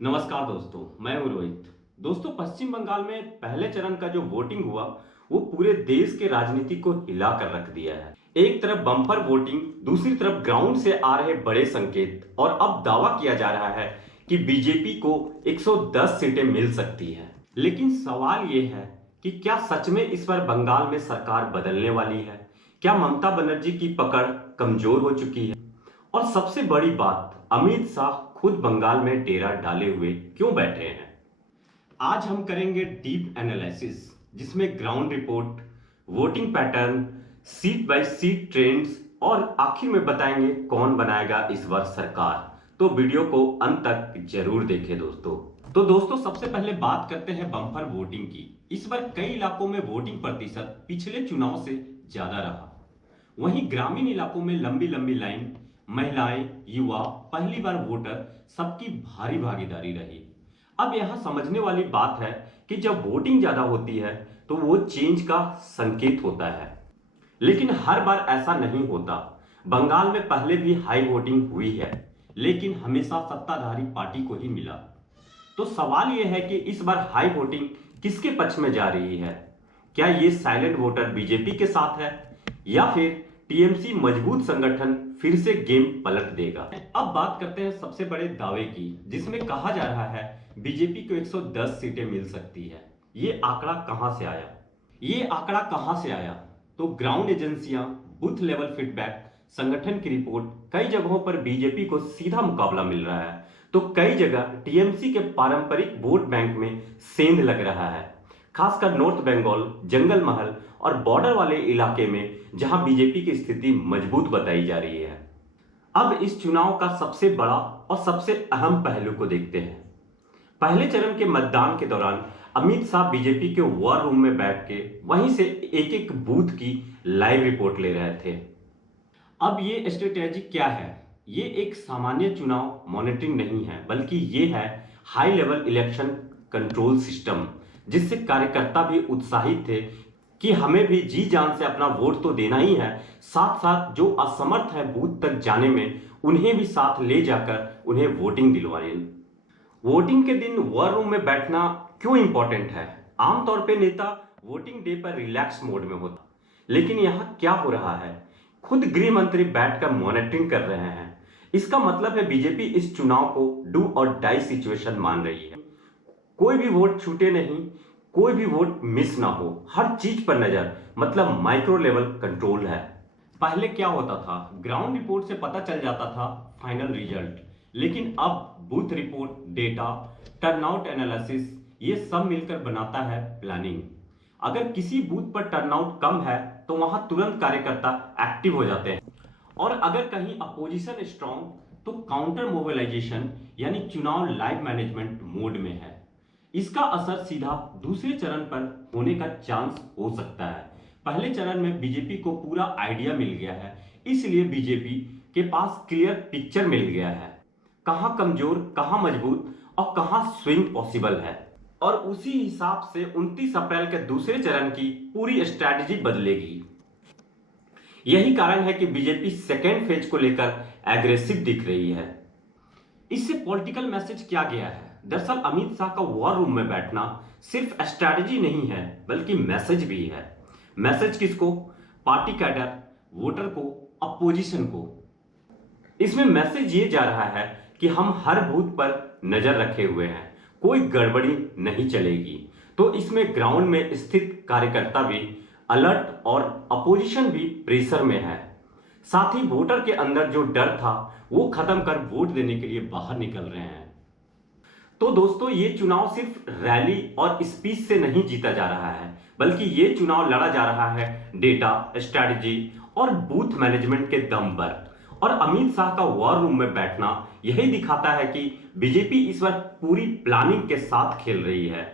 नमस्कार दोस्तों, मैं हूं रोहित। दोस्तों, पश्चिम बंगाल में पहले चरण का जो वोटिंग हुआ वो पूरे देश के राजनीति को हिला कर रख दिया है। एक तरफ बम्पर वोटिंग, दूसरी तरफ ग्राउंड से आ रहे बड़े संकेत और अब दावा किया जा रहा है कि बीजेपी को 110 सीटें मिल सकती है। लेकिन सवाल ये है कि क्या सच में इस बार बंगाल में सरकार बदलने वाली है? क्या ममता बनर्जी की पकड़ कमजोर हो चुकी है? और सबसे बड़ी बात, अमित शाह खुद बंगाल में डेरा डाले हुए क्यों बैठे हैं? आज हम करेंगे डीप एनालिसिस, जिसमें ground report, voting pattern, seat by seat trends और आखिर में बताएंगे कौन बनाएगा इस बार सरकार। तो वीडियो को अंत तक जरूर देखें दोस्तों। तो दोस्तों, सबसे पहले बात करते हैं बम्पर वोटिंग की। इस बार कई इलाकों में वोटिंग प्रतिशत पिछले चुनाव से ज्यादा रहा। वहीं ग्रामीण इलाकों में लंबी लंबी लाइन, महिलाएं, युवा, पहली बार वोटर, सबकी भारी भागीदारी रही। अब यहां समझने वाली बात है कि जब वोटिंग ज्यादा होती है तो वो चेंज का संकेत होता है, लेकिन हर बार ऐसा नहीं होता। बंगाल में पहले भी हाई वोटिंग हुई है, लेकिन हमेशा सत्ताधारी पार्टी को ही मिला। तो सवाल यह है कि इस बार हाई वोटिंग किसके पक्ष में जा रही है? क्या ये साइलेंट वोटर बीजेपी के साथ है, या फिर टीएमसी मजबूत संगठन फिर से गेम पलट देगा? अब बात करते हैं सबसे बड़े दावे की, जिसमें कहा जा रहा है बीजेपी को 110 सीटें मिल सकती है। ये आंकड़ा कहां से आया? तो ग्राउंड एजेंसियां, बूथ लेवल फीडबैक, संगठन की रिपोर्ट, कई जगहों पर बीजेपी को सीधा मुकाबला मिल रहा है, तो कई जगह टीएमसी के पारंपरिक वोट बैंक में सेंध लग रहा है, खासकर नॉर्थ बंगाल, जंगल महल और बॉर्डर वाले इलाके में, जहां बीजेपी की स्थिति मजबूत बताई जा रही है। अब इस चुनाव का सबसे बड़ा और सबसे अहम पहलू को देखते हैं। पहले चरण के मतदान के दौरान अमित शाह बीजेपी के वॉर रूम में बैठ के वहीं से एक एक बूथ की लाइव रिपोर्ट ले रहे थे। अब ये स्ट्रेटेजी क्या है? ये एक सामान्य चुनाव मॉनिटरिंग नहीं है, बल्कि ये है high level election control system, जिससे कार्यकर्ता भी उत्साहित थे कि हमें भी जी जान से अपना वोट तो देना ही है, साथ साथ जो असमर्थ है बूथ तक जाने में, उन्हें भी साथ ले जाकर उन्हें वोटिंग दिलवाएं। वोटिंग के दिन वॉर रूम में बैठना क्यों इंपॉर्टेंट है? आमतौर पे नेता वोटिंग डे पर रिलैक्स मोड में होता, लेकिन यहाँ क्या हो रहा है? खुद गृह मंत्री बैठकर मॉनिटरिंग कर रहे हैं। इसका मतलब है बीजेपी इस चुनाव को डू और डाई सिचुएशन मान रही है। कोई भी वोट छूटे नहीं, कोई भी वोट मिस ना हो, हर चीज पर नजर, मतलब माइक्रो लेवल कंट्रोल है। पहले क्या होता था? ग्राउंड रिपोर्ट से पता चल जाता था फाइनल रिजल्ट, लेकिन अब booth report, data, turnout analysis, ये सब मिलकर बनाता है प्लानिंग। अगर किसी बूथ पर टर्नआउट कम है तो वहां तुरंत कार्यकर्ता एक्टिव हो जाते हैं, और अगर कहीं अपोजिशन स्ट्रांग तो काउंटर मोबिलाइजेशन यानी चुनाव लाइव मैनेजमेंट मोड में है। इसका असर सीधा दूसरे चरण पर होने का चांस हो सकता है। पहले चरण में बीजेपी को पूरा आइडिया मिल गया है, इसलिए बीजेपी के पास क्लियर पिक्चर मिल गया है, कहां कमजोर, कहां मजबूत और कहां स्विंग पॉसिबल है। और उसी हिसाब से 29 अप्रैल के दूसरे चरण की पूरी स्ट्रैटेजी बदलेगी। यही कारण है कि बीजेपी सेकेंड फेज को लेकर एग्रेसिव दिख रही है। इससे पॉलिटिकल मैसेज क्या गया है? दरअसल अमित शाह का वॉर रूम में बैठना सिर्फ स्ट्रैटेजी नहीं है, बल्कि मैसेज भी है। मैसेज किसको? पार्टी कैडर, वोटर को, अपोजिशन को। इसमें मैसेज ये जा रहा है कि हम हर बूथ पर नजर रखे हुए हैं, कोई गड़बड़ी नहीं चलेगी। तो इसमें ग्राउंड में स्थित कार्यकर्ता भी अलर्ट और अपोजिशन भी प्रेशर में है। साथ ही वोटर के अंदर जो डर था वो खत्म कर वोट देने के लिए बाहर निकल रहे हैं। तो दोस्तों, ये चुनाव सिर्फ रैली और स्पीच से नहीं जीता जा रहा है, बल्कि ये चुनाव लड़ा जा रहा है डेटा, स्ट्रैटेजी और बूथ मैनेजमेंट के दम पर। और अमित शाह का वॉर रूम में बैठना यही दिखाता है कि बीजेपी इस बार पूरी प्लानिंग के साथ खेल रही है।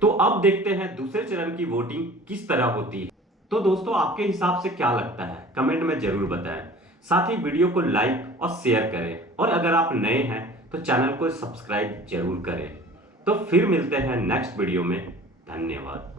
तो अब देखते हैं दूसरे चरण की वोटिंग किस तरह होती है। तो दोस्तों, आपके हिसाब से क्या लगता है? कमेंट में जरूर बताएं। साथ ही वीडियो को लाइक और शेयर करें, और अगर आप नए हैं तो चैनल को सब्सक्राइब जरूर करें। तो फिर मिलते हैं नेक्स्ट वीडियो में। धन्यवाद।